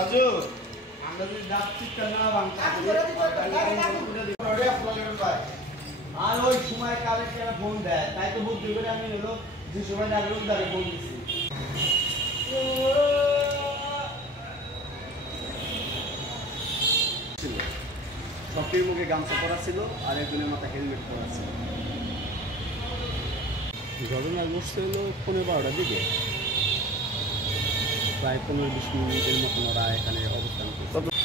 রাজু আমরা যদি যাচ্ছি না আর ওই সময় কালে একটা ফোন দেয় তাই তো বুদ্ধি করে আমি হলো যে সময় দাঁড়িয়ে দাঁড়িয়ে ফোন দিচ্ছি সবটির মুখে গামছা পরা ছিল আর একজনের মাথায় হেলমেট পরা ছিল। ঘটনা ঘটছে হলো 11:15টার দিকে, প্রায় 15-20 মিনিটের মতন ওরা এখানে অবস্থান করছে।